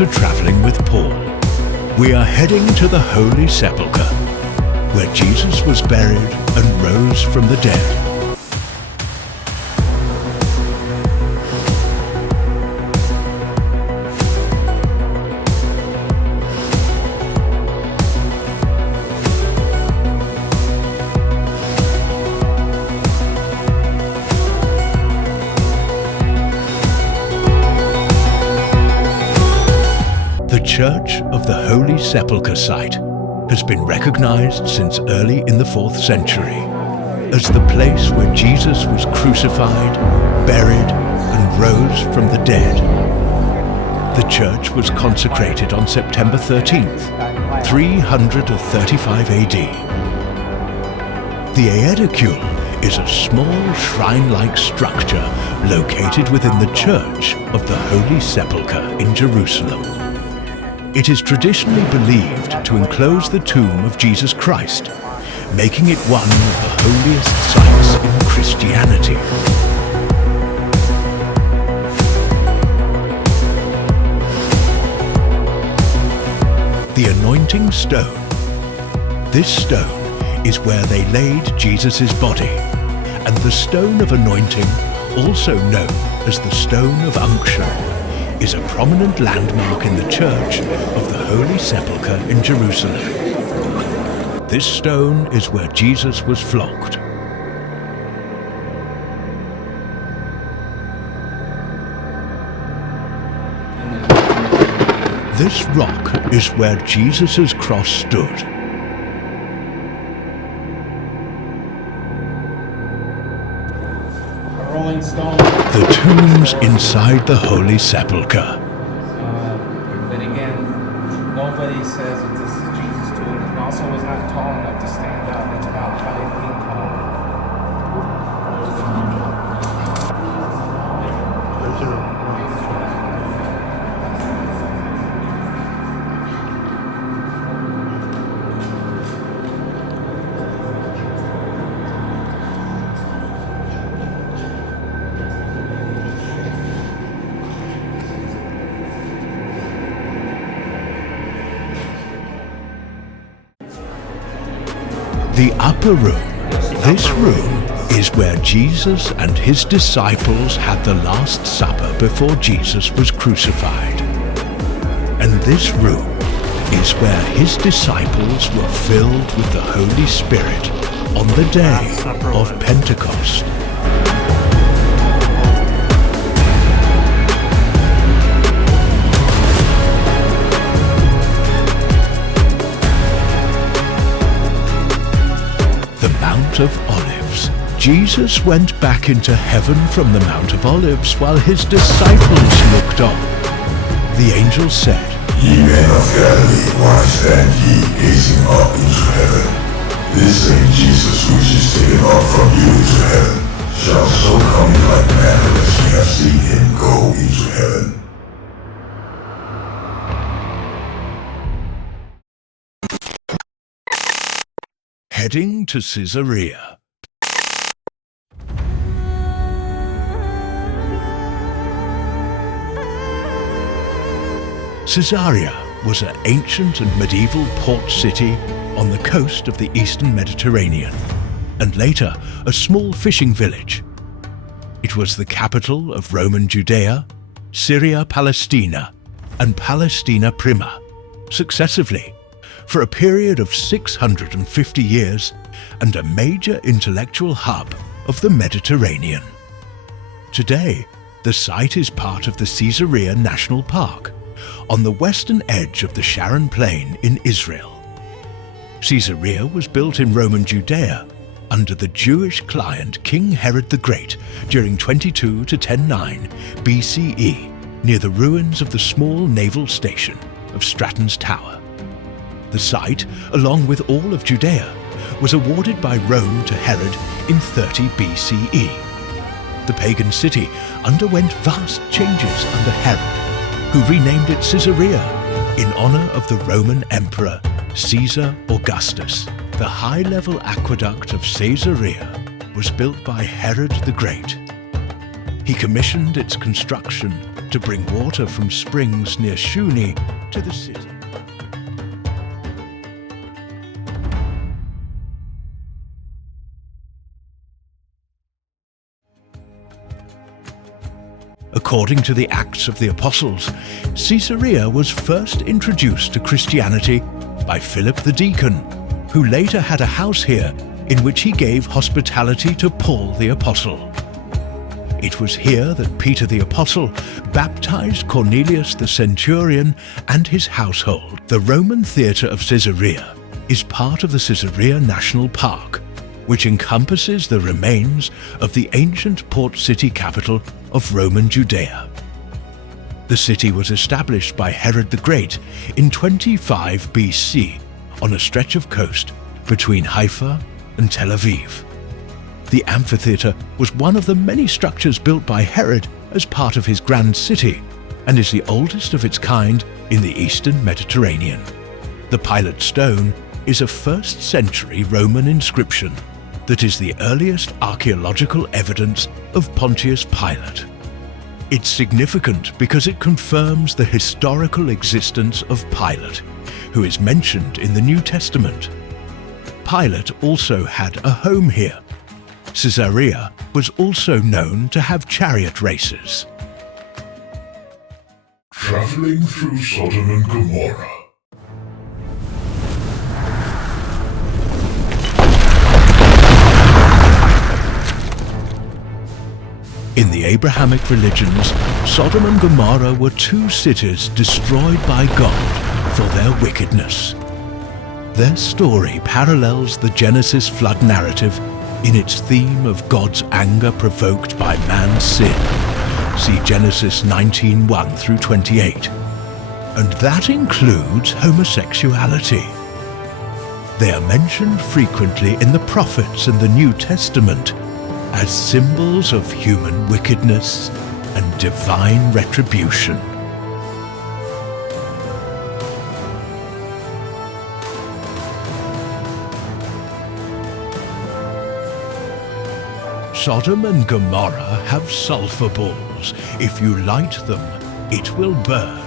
to traveling with Paul. We are heading to the Holy Sepulchre, where Jesus was buried and rose from the dead. The Church of the Holy Sepulchre site has been recognized since early in the 4th century as the place where Jesus was crucified, buried, and rose from the dead. The church was consecrated on September 13th, 335 AD. The Aedicule is a small shrine-like structure located within the Church of the Holy Sepulchre in Jerusalem. It is traditionally believed to enclose the tomb of Jesus Christ, making it one of the holiest sites in Christianity. The anointing stone. This stone is where they laid Jesus' body, and the stone of anointing, also known as the stone of unction, is a prominent landmark in the Church of the Holy Sepulchre in Jerusalem. This stone is where Jesus was flogged. This rock is where Jesus' cross stood. Rolling Stone. The tombs inside the Holy Sepulchre. But again, nobody says that this is Jesus' tomb. And also was not tall enough to stand up. It's about 5 feet tall. The upper room. This room is where Jesus and his disciples had the Last Supper before Jesus was crucified. And this room is where his disciples were filled with the Holy Spirit on the day of Pentecost. The Mount of Olives. Jesus went back into heaven from the Mount of Olives while his disciples looked on. The angel said, Ye men of Galilee, why stand ye gazing up into heaven? This same Jesus which is taken up from you to heaven shall so come in like manner as ye have seen him go into heaven. heading to Caesarea. Caesarea was an ancient and medieval port city on the coast of the eastern Mediterranean, and later a small fishing village. It was the capital of Roman Judea, Syria Palestina, and Palestina Prima, successively, for a period of 650 years, and a major intellectual hub of the Mediterranean. Today, the site is part of the Caesarea National Park, on the western edge of the Sharon Plain in Israel. Caesarea was built in Roman Judea under the Jewish client King Herod the Great during 22 to 1009 BCE, near the ruins of the small naval station of Stratton's Tower. The site, along with all of Judea, was awarded by Rome to Herod in 30 BCE. The pagan city underwent vast changes under Herod, who renamed it Caesarea in honor of the Roman Emperor Caesar Augustus. The high-level aqueduct of Caesarea was built by Herod the Great. He commissioned its construction to bring water from springs near Shuni to the city. According to the Acts of the Apostles, Caesarea was first introduced to Christianity by Philip the Deacon, who later had a house here in which he gave hospitality to Paul the Apostle. It was here that Peter the Apostle baptized Cornelius the centurion and his household. The Roman theatre of Caesarea is part of the Caesarea National Park, which encompasses the remains of the ancient port city capital of Roman Judea. The city was established by Herod the Great in 25 BC on a stretch of coast between Haifa and Tel Aviv. The amphitheatre was one of the many structures built by Herod as part of his grand city and is the oldest of its kind in the eastern Mediterranean. The Pilate Stone is a 1st century Roman inscription that is the earliest archaeological evidence of Pontius Pilate. It's significant because it confirms the historical existence of Pilate, who is mentioned in the New Testament. Pilate also had a home here. Caesarea was also known to have chariot races. Traveling through Sodom and Gomorrah. In the Abrahamic religions, Sodom and Gomorrah were 2 cities destroyed by God for their wickedness. Their story parallels the Genesis flood narrative in its theme of God's anger provoked by man's sin. See Genesis 19:1 through 28. And that includes homosexuality. They are mentioned frequently in the prophets and the New Testament as symbols of human wickedness and divine retribution. Sodom and Gomorrah have sulfur balls. If you light them, it will burn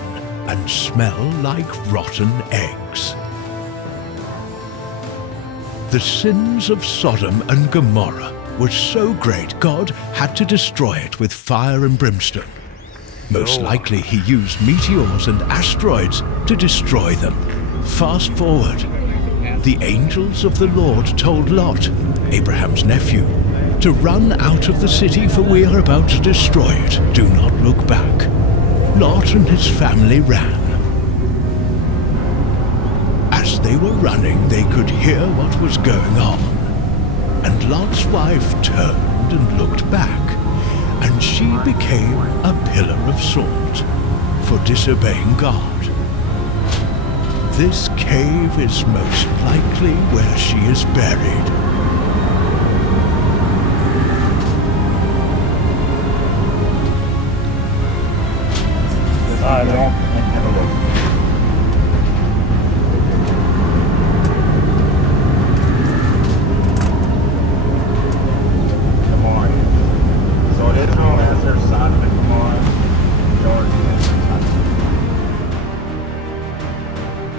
and smell like rotten eggs. The sins of Sodom and Gomorrah was so great God had to destroy it with fire and brimstone. Most likely he used meteors and asteroids to destroy them. Fast forward. The angels of the Lord told Lot, Abraham's nephew, to run out of the city, for we are about to destroy it. Do not look back. Lot and his family ran. As they were running, they could hear what was going on. And Lot's wife turned and looked back, and she became a pillar of salt for disobeying God. This cave is most likely where she is buried.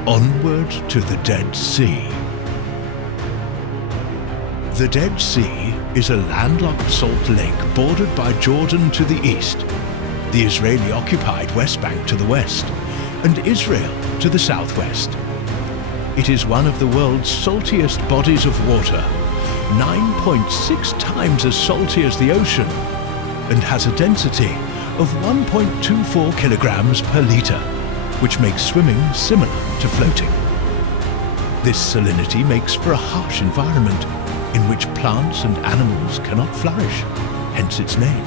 Onward to the Dead Sea. The Dead Sea is a landlocked salt lake bordered by Jordan to the east, the Israeli-occupied West Bank to the west, and Israel to the southwest. It is one of the world's saltiest bodies of water, 9.6 times as salty as the ocean, and has a density of 1.24 kilograms per litre, which makes swimming similar to floating. This salinity makes for a harsh environment in which plants and animals cannot flourish, hence its name.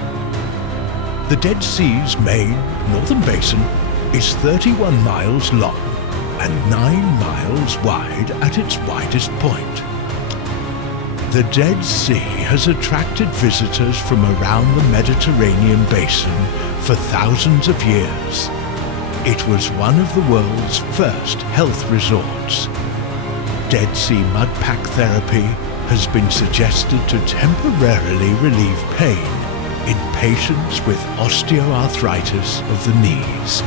The Dead Sea's main northern basin is 31 miles long and 9 miles wide at its widest point. The Dead Sea has attracted visitors from around the Mediterranean basin for thousands of years. It was one of the world's first health resorts. Dead Sea mud pack therapy has been suggested to temporarily relieve pain in patients with osteoarthritis of the knees.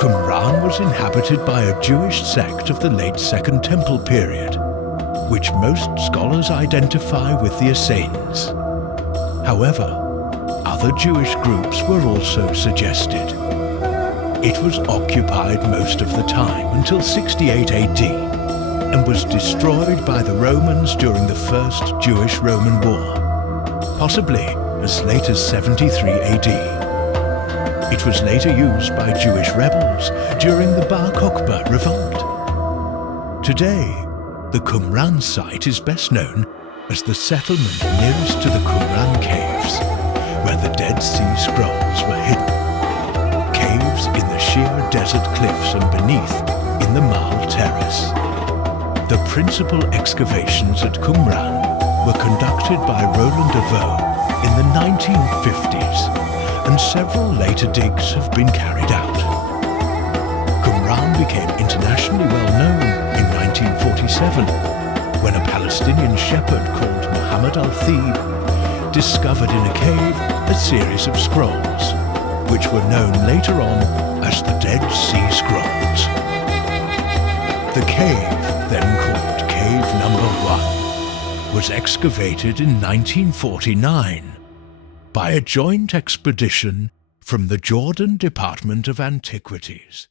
Qumran was inhabited by a Jewish sect of the late Second Temple period, which most scholars identify with the Essenes. However, other Jewish groups were also suggested. It was occupied most of the time until 68 AD and was destroyed by the Romans during the First Jewish-Roman War, possibly as late as 73 AD. It was later used by Jewish rebels during the Bar Kokhba revolt. Today, the Qumran site is best known as the settlement nearest to the Qumran caves, where the Dead Sea Scrolls were hidden. Caves in the sheer desert cliffs and beneath in the Marl Terrace. The principal excavations at Qumran were conducted by Roland de Vaux in the 1950s, and several later digs have been carried out. Qumran became internationally well known in 1947 when a Palestinian shepherd called Muhammad al-Thib discovered in a cave a series of scrolls, which were known later on as the Dead Sea Scrolls. The cave, then called Cave Number 1, was excavated in 1949 by a joint expedition from the Jordan Department of Antiquities